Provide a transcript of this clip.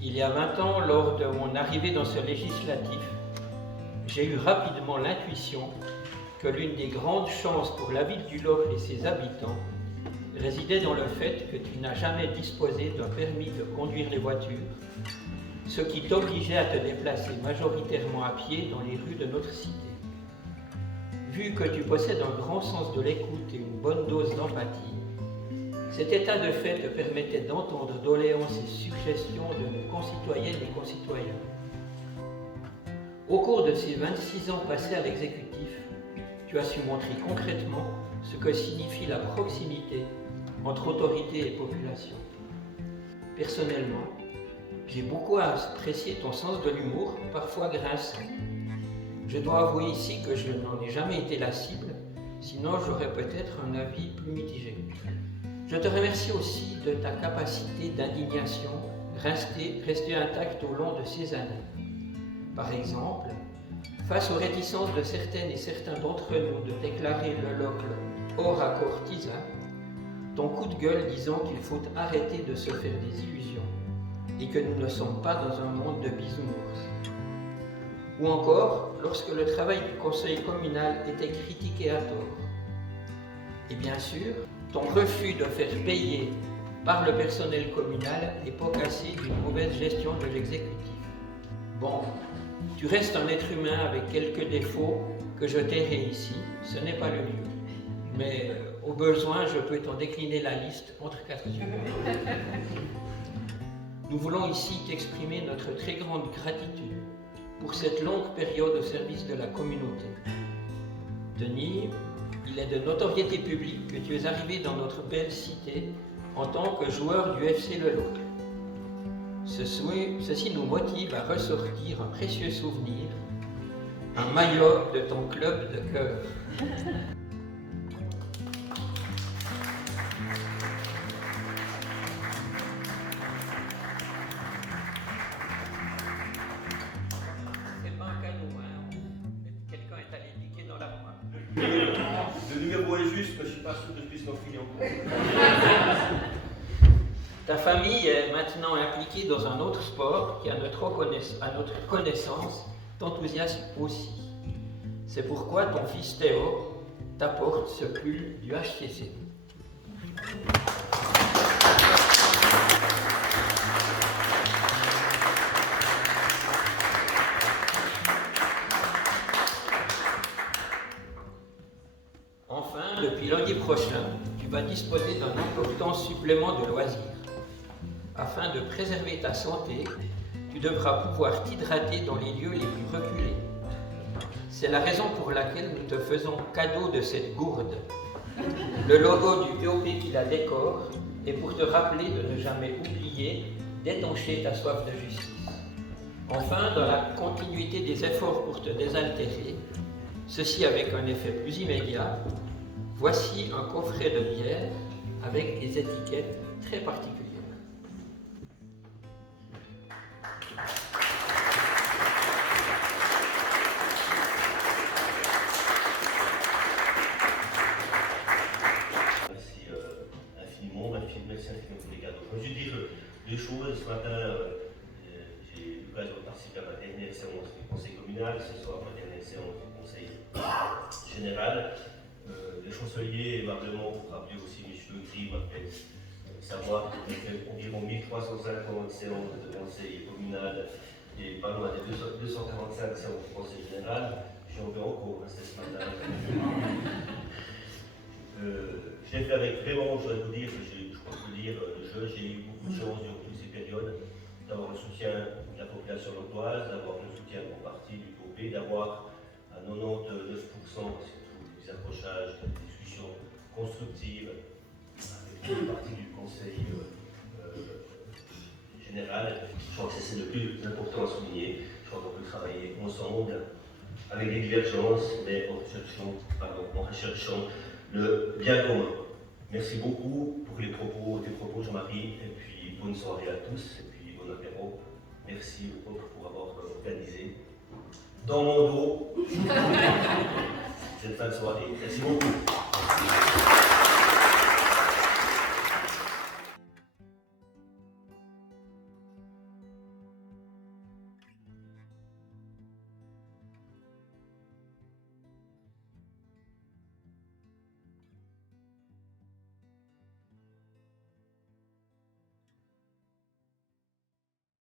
Il y a 20 ans, lors de mon arrivée dans ce législatif, j'ai eu rapidement l'intuition que l'une des grandes chances pour la ville du Locle et ses habitants résidait dans le fait que tu n'as jamais disposé d'un permis de conduire les voitures, ce qui t'obligeait à te déplacer majoritairement à pied dans les rues de notre cité. Vu que tu possèdes un grand sens de l'écoute et une bonne dose d'empathie, cet état de fait te permettait d'entendre doléances et suggestions de nos concitoyennes et concitoyens. Au cours de ces 26 ans passés à l'exécutif, tu as su montrer concrètement ce que signifie la proximité entre autorité et population. Personnellement, j'ai beaucoup apprécié ton sens de l'humour, parfois grinçant. Je dois avouer ici que je n'en ai jamais été la cible, sinon j'aurais peut-être un avis plus mitigé. Je te remercie aussi de ta capacité d'indignation restée intacte au long de ces années. Par exemple, face aux réticences de certaines et certains d'entre nous de déclarer le Locle hors accord TISA, ton coup de gueule disant qu'il faut arrêter de se faire des illusions et que nous ne sommes pas dans un monde de bisounours. Ou encore, lorsque le travail du conseil communal était critiqué à tort. Et bien sûr, ton refus de faire payer par le personnel communal est pocassé d'une mauvaise gestion de l'exécutif. Bon, tu restes un être humain avec quelques défauts que je tairai ici, ce n'est pas le lieu. Mais au besoin, je peux t'en décliner la liste entre 4 yeux. Nous voulons ici t'exprimer notre très grande gratitude pour cette longue période au service de la communauté. Denis, il est de notoriété publique que tu es arrivé dans notre belle cité en tant que joueur du FC Le Locle. Ceci nous motive à ressortir un précieux souvenir, un maillot de ton club de cœur. C'est pas un cadeau, hein. Quelqu'un est allé piquer dans l'armoire. Le numéro est juste, mais je ne suis pas sûr que je puisse m'enfiler encore. Ta famille est maintenant impliquée dans un autre sport qui, à notre connaissance, t'enthousiasme aussi. C'est pourquoi ton fils Théo t'apporte ce pull du HCC. Enfin, depuis lundi prochain, tu vas disposer d'un important supplément de loisirs. Afin de préserver ta santé, tu devras pouvoir t'hydrater dans les lieux les plus reculés. C'est la raison pour laquelle nous te faisons cadeau de cette gourde. Le logo du POP qui la décore est pour te rappeler de ne jamais oublier d'étancher ta soif de justice. Enfin, dans la continuité des efforts pour te désaltérer, ceci avec un effet plus immédiat, voici un coffret de bière avec des étiquettes très particulières. Merci infiniment pour les cadeaux. Je veux dire deux choses. Ce matin, j'ai eu l'occasion de participer à ma dernière séance du conseil communal. Ce soir, ma dernière séance du conseil général. Le chancelier, aimablement, pour rappeler aussi M. Gris, m'a fait savoir qu'il y a environ 1350 séances de conseil communal et pas loin des 245 séances du conseil général. J'en vais encore, c'était ce matin. Je l'ai fait avec vraiment, je dois vous dire, je crois que dire, j'ai eu beaucoup de chance durant toutes ces périodes d'avoir le soutien de la population locale, d'avoir le soutien de mon parti, du POP, d'avoir à 99%, parce qu'il y a toujours des accrochages, des discussions constructives avec tous les partis du conseil général. Je crois que c'est le plus important à souligner. Je crois qu'on peut travailler ensemble avec des divergences, mais en recherchant le bien commun. Merci beaucoup pour tes propos, Jean-Marie, et puis bonne soirée à tous, et puis bon apéro. Merci au peuple pour avoir organisé dans mon dos cette fin de soirée. Merci beaucoup.